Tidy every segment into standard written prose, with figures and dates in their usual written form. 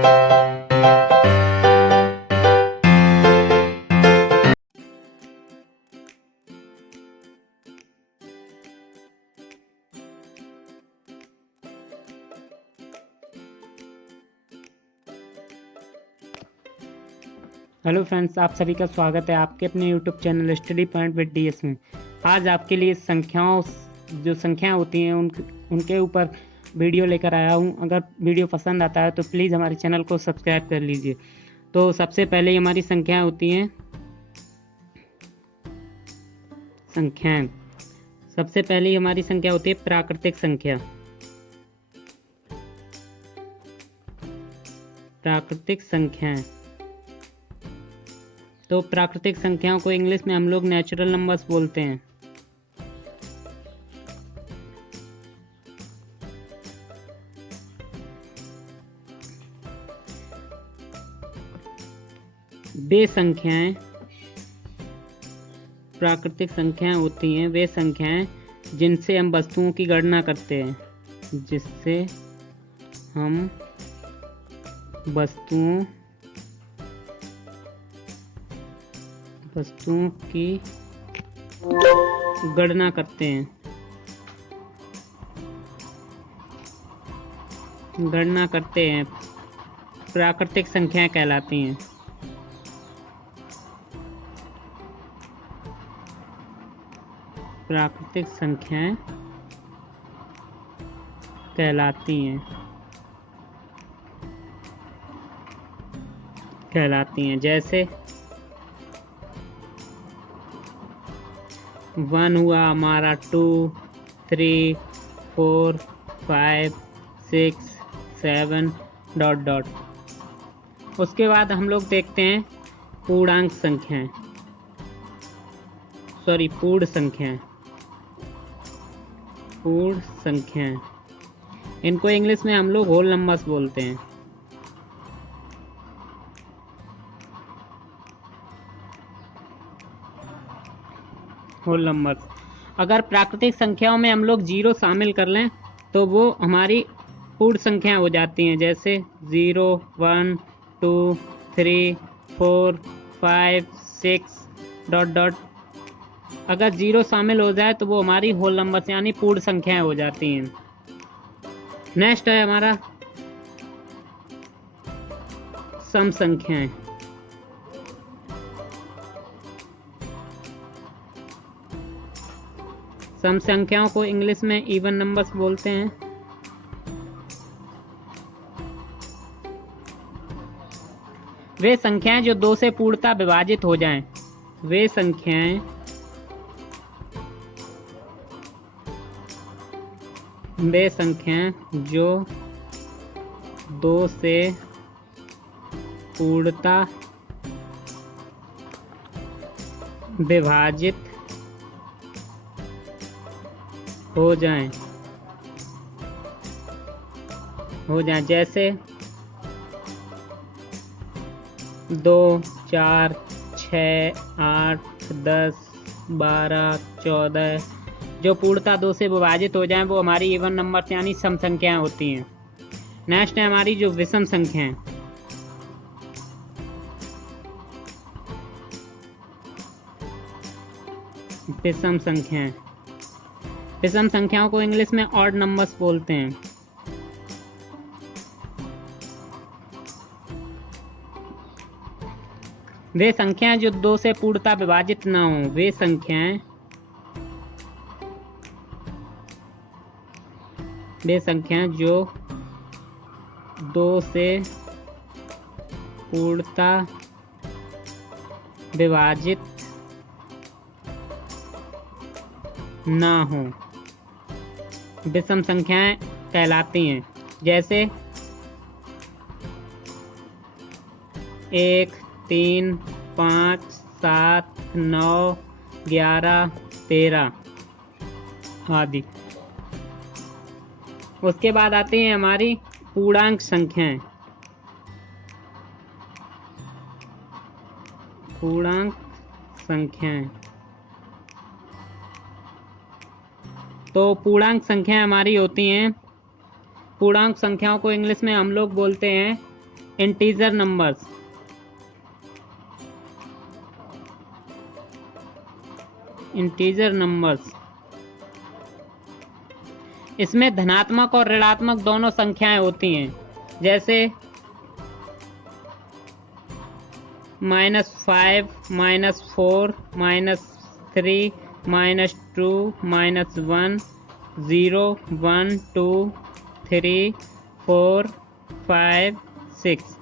Hello friends, आप सभी का स्वागत है आपके अपने YouTube channel study point with DS में। आज आपके लिए संख्याएं होती हैं उनके ऊपर वीडियो लेकर आया हूं। अगर वीडियो पसंद आता है तो प्लीज़ हमारे चैनल को सब्सक्राइब कर लीजिए। तो सबसे पहले हमारी संख्याएं होती हैं सबसे पहले हमारी संख्या होती है प्राकृतिक संख्या। प्राकृतिक संख्याएं, तो प्राकृतिक संख्याओं को इंग्लिश में हम लोग नेचुरल नंबर्स बोलते हैं। वे संख्याएं, प्राकृतिक संख्याएं होती हैं वे संख्याएं जिनसे हम वस्तुओं की गणना करते हैं, जिससे हम वस्तुओं की गणना करते हैं। प्राकृतिक संख्याएं कहलाती हैं। प्राकृतिक संख्याएं कहलाती हैं जैसे 1 हुआ हमारा, 2, 3, 4, 5, 6, 7 ... उसके बाद हम लोग देखते हैं पूर्ण संख्याएं। इनको इंग्लिश में हम लोग होल नंबर्स बोलते हैं। होल नंबर्स, अगर प्राकृतिक संख्याओं में हम लोग 0 शामिल कर लें तो वो हमारी पूर्ण संख्याएं हो जाती हैं, जैसे 0, 1, 2, 3, 4, 5, 6 ... अगर 0 शामिल हो जाए तो वो हमारी होल नंबर्स यानी पूर्ण संख्याएं हो जाती हैं। नेक्स्ट है हमारा सम संख्याएं। सम संख्याओं को इंग्लिश में इवन नंबर्स बोलते हैं। वे संख्याएं जो 2 से पूर्णतः विभाजित हो जाएं। वे संख्याएं जो 2 से पूर्णतः विभाजित हो जाएं, जैसे 2, 4, 6, 8, 10, 12, 14 जो पूर्णतः 2 से विभाजित हो जाएं वो हमारी इवन नंबर्स यानी सम संख्याएं होती हैं। नेक्स्ट है हमारी जो विषम संख्याएं। विषम संख्याओं को इंग्लिश में ऑड नंबर्स बोलते हैं। वे संख्याएं जो 2 से पूर्णतः विभाजित ना हों। वे संख्याएं जो 2 से पूर्णतः विभाजित ना हो विषम संख्याएं कहलाती हैं, जैसे 1, 3, 5, 7, 9, 11, 13 आदि। उसके बाद आती हैं हमारी पूर्णांक संख्याएं। तो पूर्णांक संख्याएं हमारी होती हैं। पूर्णांक संख्याओं को इंग्लिश में हम लोग बोलते हैं इंटीजर नंबर्स। इंटीजर नंबर्स इसमें धनात्मक और ऋणात्मक दोनों संख्याएं होती हैं, जैसे -5, -4, -3, -2, -1, 0, 1, 2, 3, 4, 5, 6।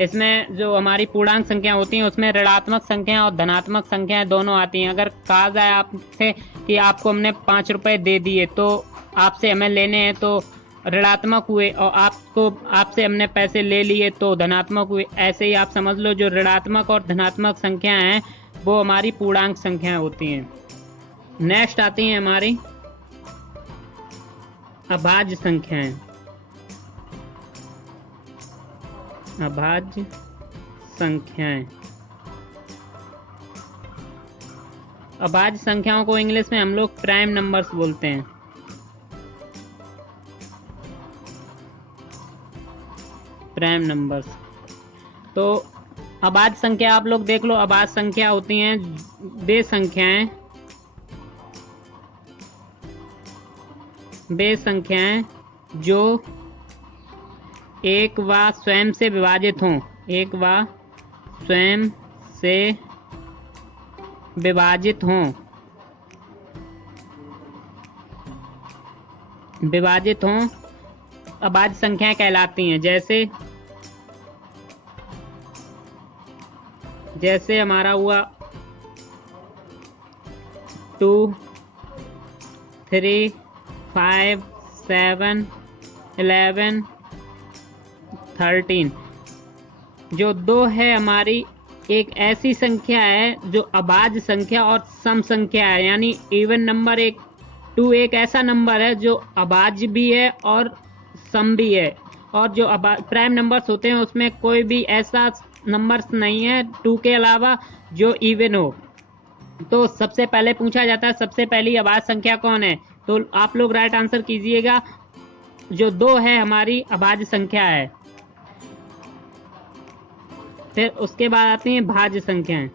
इसमें जो हमारी पूर्णांक संख्या होती हैं उसमें ऋणात्मक संख्या और धनात्मक संख्याएं दोनों आती हैं। अगर कहा जाए आपसे कि आपको हमने 5 रुपए दे दिए तो आपसे हमें लेने हैं तो ऋणात्मक हुए, और आपसे हमने पैसे ले लिए तो धनात्मक हुए। ऐसे ही आप समझ लो जो ऋणात्मक और धनात्मक संख्याएं हैं वो हमारी पूर्णांक संख्याएं होती हैं। नेक्स्ट आती हैं हमारी अभाज्य संख्याएं। अभाज्य संख्याएं, अभाज्य संख्याओं को इंग्लिश में हम लोग प्राइम नंबर्स बोलते हैं। Prime numbers. तो अभाज्य संख्या आप लोग देख लो, अभाज्य संख्या होती हैं वे संख्याएं जो एक व स्वयं से विभाजित हों। एक व स्वयं से विभाजित हों। अभाज्य संख्याएं कहलाती हैं। जैसे हमारा हुआ 2, 3, 5, 7, 11, 13। जो 2 है हमारी एक ऐसी संख्या है जो अभाज्य संख्या और सम संख्या है, यानी इवन नंबर। 2 एक ऐसा नंबर है जो अभाज्य भी है और सम भी है। और जो प्राइम नंबर्स होते हैं उसमें कोई भी ऐसा नंबर्स नहीं है 2 के अलावा जो इवन हो। तो सबसे पहले पूछा जाता है सबसे पहली अभाज्य संख्या कौन है, तो आप लोग राइट आंसर कीजिएगा। जो 2 है हमारी अभाज्य संख्या है। फिर उसके बाद आती हैं भाज्य संख्याएं।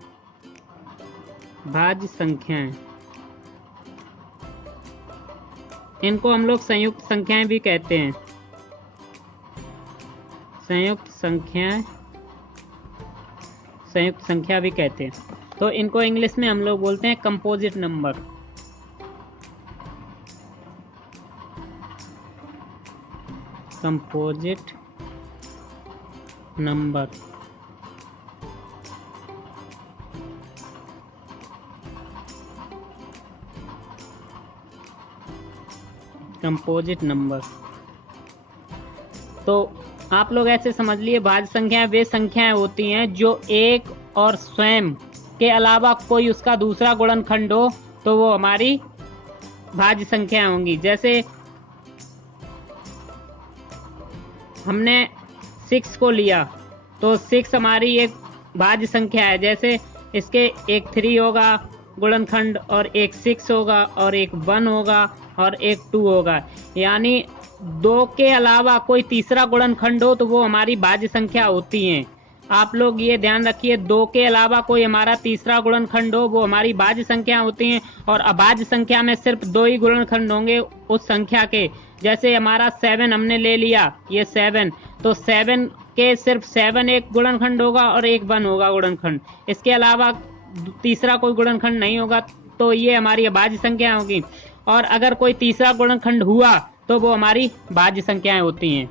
भाज्य संख्याएं इनको हम लोग संयुक्त संख्याएं भी कहते हैं। संयुक्त संख्या भी कहते हैं। तो इनको इंग्लिश में हम लोग बोलते हैं composite number. Composite number. Composite number. तो आप लोग ऐसे समझ लिए भाज्य संख्याएं वे संख्याएं होती हैं जो एक और स्वयं के अलावा कोई उसका दूसरा गुणनखंड हो तो वो हमारी भाज्य संख्याएं होंगी। जैसे हमने 6 को लिया तो 6 हमारी एक भाज्य संख्या है। जैसे इसके एक 3 होगा गुणनखंड और एक 6 होगा और एक 1 होगा और एक 2 होगा, यानी 2 के अलावा कोई तीसरा गुणनखंड हो तो वो हमारी भाज्य संख्या होती हैं। आप लोग ये ध्यान रखिए, 2 के अलावा कोई हमारा तीसरा गुणनखंड हो वो हमारी भाज्य संख्या होती हैं। और अभाज्य संख्या में सिर्फ 2 ही गुणनखंड होंगे उस संख्या के। जैसे हमारा 7 हमने ले लिया, ये 7, तो 7 के सिर्फ 7 एक गुणनखंड होगा और एक 1 होगा गुणनखंड। इसके अलावा तीसरा कोई गुणनखंड नहीं होगा, तो ये हमारी अभाज्य संख्या होगी। और अगर कोई तीसरा गुणनखंड हुआ तो वो हमारी भाज्य संख्याएं होती हैं।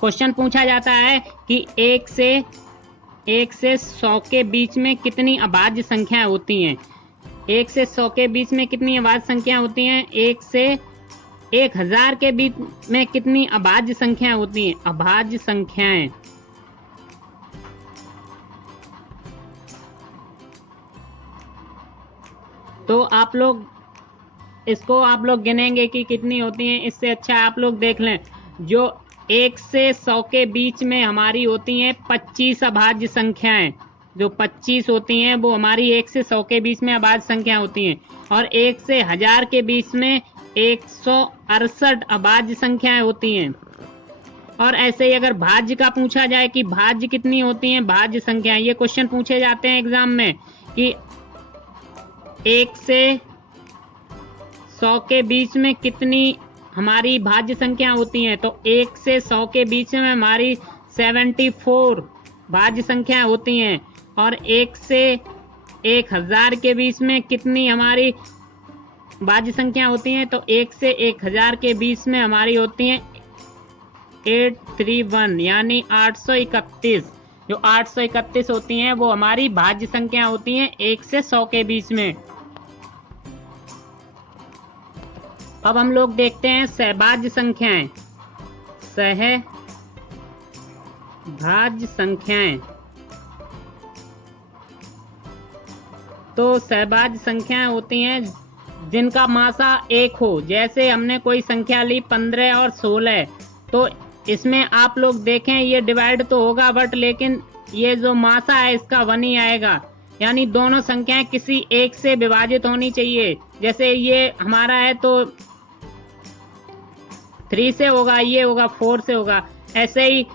क्वेश्चन पूछा जाता है कि 1 से 100 के बीच में कितनी अभाज्य संख्याएं होती हैं। 1 से 100 के बीच में कितनी अभाज्य संख्याएं होती हैं। 1 से 1000 के बीच में कितनी अभाज्य संख्याएं होती हैं। अभाज्य संख्याएं तो आप लोग इसको आप लोग गिनेंगे कि कितनी होती हैं। इससे अच्छा आप लोग देख लें, जो 1 से 100 के बीच में हमारी होती हैं 25 अभाज्य संख्याएं। जो 25 होती हैं वो हमारी 1 से 100 के बीच में अभाज्य संख्या होती हैं। और 1 से 1000 के बीच में 168 अभाज्य संख्याएं होती हैं। और ऐसे ही अगर भाज्य का पूछा जाए कि भाज्य कितनी होती हैं भाज्य संख्या, ये क्वेश्चन पूछे जाते हैं एग्जाम में कि 1 से 100 के बीच में कितनी हमारी भाज्य संख्या होती हैं, तो 1 से 100 के बीच में हमारी 74 भाज्य संख्या होती हैं। और 1 से 1000 के बीच में कितनी हमारी भाज्य संख्या होती हैं, तो 1 से 1000 के बीच में हमारी होती हैं 831 यानी 831। जो 831 होती हैं वो हमारी भाज्य संख्या होती हैं 1 से 100 के बीच में। अब हम लोग देखते हैं सहभाज्य संख्याएं। सहभाज्य संख्याएं, तो सहभाज्य संख्याएं होती हैं जिनका मासा 1 हो। जैसे हमने कोई संख्या ली 15 और 16, तो इसमें आप लोग देखें ये डिवाइड तो होगा बट लेकिन ये जो मासा है इसका 1 ही आएगा, यानी दोनों संख्याएं किसी एक से विभाजित होनी चाहिए। जैसे ये हमारा है तो 3 से होगा, ये होगा 4 से होगा। ऐसे ही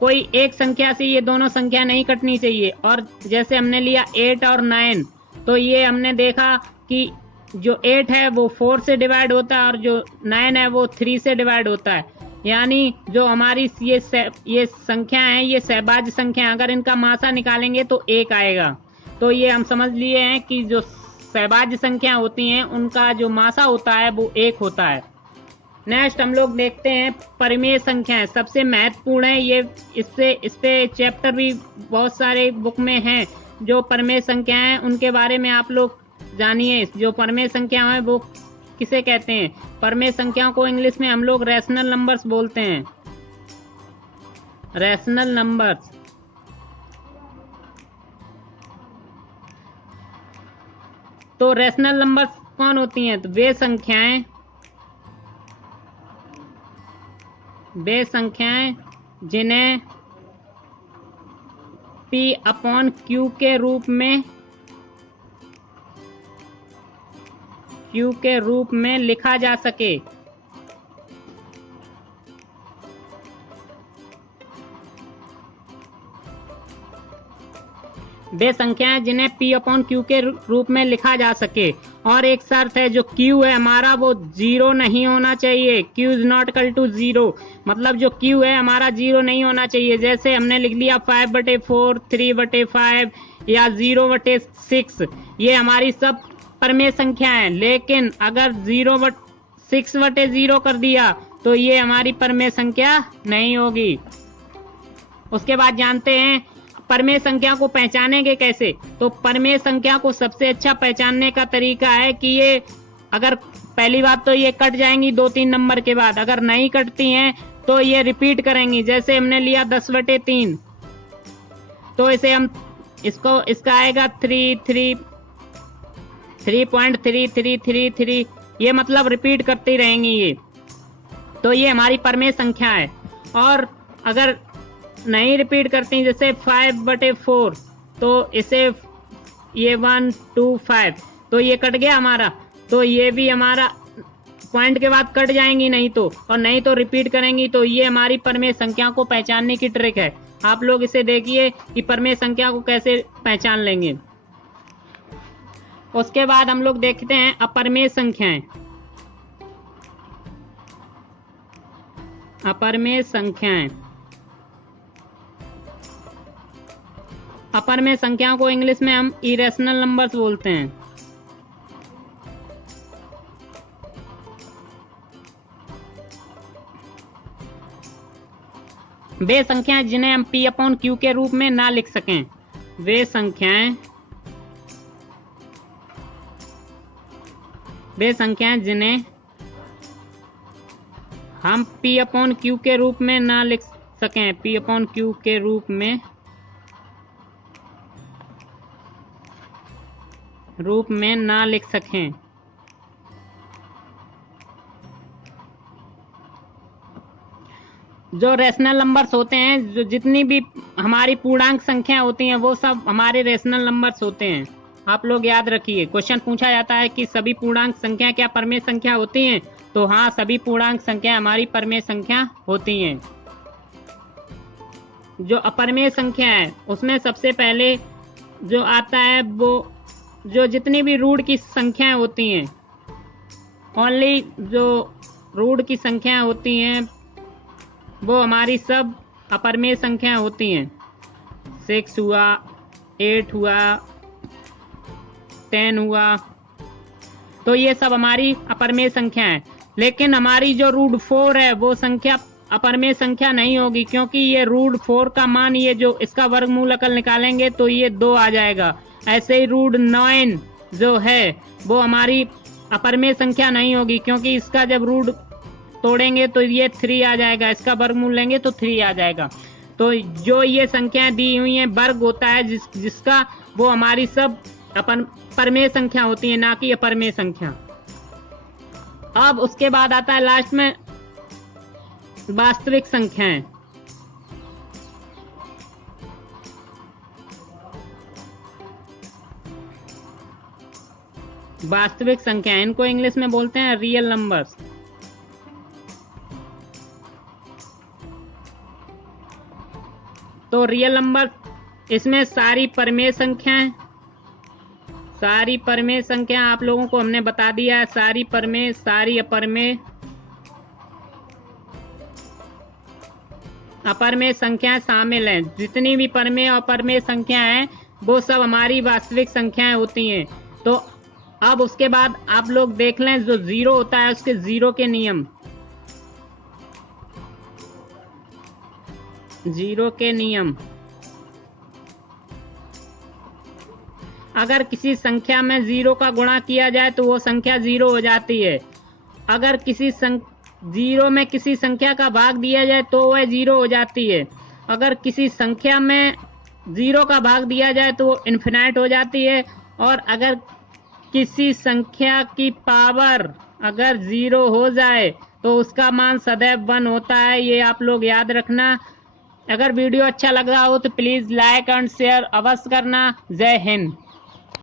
कोई एक संख्या से ये दोनों संख्या नहीं कटनी चाहिए। और जैसे हमने लिया 8 और 9, तो ये हमने देखा कि जो 8 है वो 4 से डिवाइड होता है और जो 9 है वो 3 से डिवाइड होता है। यानी जो हमारी ये संख्या है ये सहभाज्य संख्या, अगर इनका मासा निकालेंगे तो 1 आएगा। तो ये हम समझ लिए हैं कि जो सहभाज्य संख्या होती हैं उनका जो मासा होता है वो 1 होता है। नेक्स्ट हम लोग देखते हैं परिमेय संख्याएं। सबसे महत्वपूर्ण है ये, इस पे चैप्टर भी बहुत सारे बुक में हैं। जो परिमेय संख्याएं हैं उनके बारे में आप लोग जानिए। जो परिमेय संख्या है वो किसे कहते हैं? परिमेय संख्याओं को इंग्लिश में हम लोग रैशनल नंबर्स बोलते हैं। Rational numbers. तो रैशनल नंबर्स कौन होती हैं? तो वे संख्याएं जिन्हें P/Q के रूप में लिखा जा सके। वे संख्याएं जिन्हें P/Q के रूप में लिखा जा सके। और एक शर्त है, जो Q है हमारा वो 0 नहीं होना चाहिए। Q is not equal to 0, मतलब जो Q है हमारा 0 नहीं होना चाहिए। जैसे हमने लिख लिया 5/4, 3/5 या 0/6, ये हमारी सब परिमेय संख्या है। लेकिन अगर 6/0 कर दिया तो ये हमारी परिमेय संख्या नहीं होगी। उसके बाद जानते हैं परिमेय संख्या को पहचानेंगे कैसे। तो परिमेय संख्या को सबसे अच्छा पहचानने का तरीका है कि ये अगर पहली बात तो ये कट जाएंगी 2-3 नंबर के बाद, अगर नहीं कटती हैं तो ये रिपीट करेंगी। जैसे हमने लिया 10/3, तो इसे हम इसका आएगा 3.3333, ये मतलब रिपीट करती रहेंगी ये। तो ये हमारी परिमेय संख्या है। और अगर नहीं रिपीट करती, जैसे 5/4, तो इसे ये 1 2 5, तो ये कट गया हमारा। तो ये भी हमारा पॉइंट के बाद कट जाएंगी, नहीं तो रिपीट करेंगी। तो ये हमारी परिमेय संख्या को पहचानने की ट्रिक है। आप लोग इसे देखिए कि परिमेय संख्या को कैसे पहचान लेंगे। उसके बाद हम लोग देखते हैं अपरिमेय संख्याएं। अपरिमेय संख्याओं को इंग्लिश में हम इरेशनल नंबर्स बोलते हैं। वे संख्याएं जिन्हें हम P/Q के रूप में ना लिख सकें। वे संख्याएं जिन्हें हम P/Q के रूप में ना लिख सकें। P/Q के रूप में ना लिख सकें। जो रैशनल नंबर्स होते हैं, जो जितनी भी हमारी पूर्णांक संख्या होती हैं वो सब हमारे रैशनल नंबर्स होते हैं। आप लोग याद रखिए, क्वेश्चन पूछा जाता है कि सभी पूर्णांक संख्या क्या परिमेय संख्या होती हैं? तो हाँ, सभी पूर्णांक संख्या हमारी परिमेय संख्या होती हैं। जो अपरिमेय संख्या है उसमें सबसे पहले जो आता है वो जो जितनी भी रूट की संख्याएं होती हैं, ओनली जो रूट की संख्याएं होती हैं वो हमारी सब अपरिमेय संख्याएं होती हैं। 6 हुआ, 8 हुआ, 10 हुआ, तो ये सब हमारी अपरिमेय संख्या है। लेकिन हमारी जो रूट 4 है वो संख्या अपरिमेय संख्या नहीं होगी, क्योंकि ये रूट 4 का मान, ये जो इसका वर्गमूल अकल निकालेंगे तो ये 2 आ जाएगा। ऐसे ही रूट 9 जो है वो हमारी अपरिमेय संख्या नहीं होगी, क्योंकि इसका जब रूट तोड़ेंगे तो ये 3 आ जाएगा, इसका वर्गमूल लेंगे तो 3 आ जाएगा। तो जो ये संख्याएं दी हुई हैं वर्ग होता है जिसका, वो हमारी सब परमेय संख्या होती है, ना कि अपरिमेय संख्या। अब उसके बाद आता है लास्ट में वास्तविक संख्याएं। वास्तविक संख्याएं, इनको इंग्लिश में बोलते हैं रियल नंबर्स। तो रियल नंबर, इसमें सारी परमेय संख्याएं, सारी परमेय संख्या आप लोगों को हमने बता दिया है। सारी परमेय, सारी अपरमेय, अपरमेय संख्याएं शामिल हैं। जितनी भी परमेय और अपरमेय संख्याएं हैं वो सब हमारी वास्तविक संख्याएं होती हैं। तो अब उसके बाद आप लोग देख लें, जो जीरो होता है उसके जीरो के नियम। जीरो के नियम, अगर किसी संख्या में जीरो का गुणा किया जाए तो वो संख्या जीरो हो जाती है। अगर किसी जीरो में किसी संख्या का भाग दिया जाए तो वह जीरो हो जाती है। अगर किसी संख्या में जीरो का भाग दिया जाए तो वो इन्फिनाइट हो जाती है। और अगर किसी संख्या की पावर अगर जीरो हो जाए तो उसका मान सदैव 1 होता है। ये आप लोग याद रखना। अगर वीडियो अच्छा लग रहा हो तो प्लीज़ लाइक एंड शेयर अवश्य करना। जय हिंद।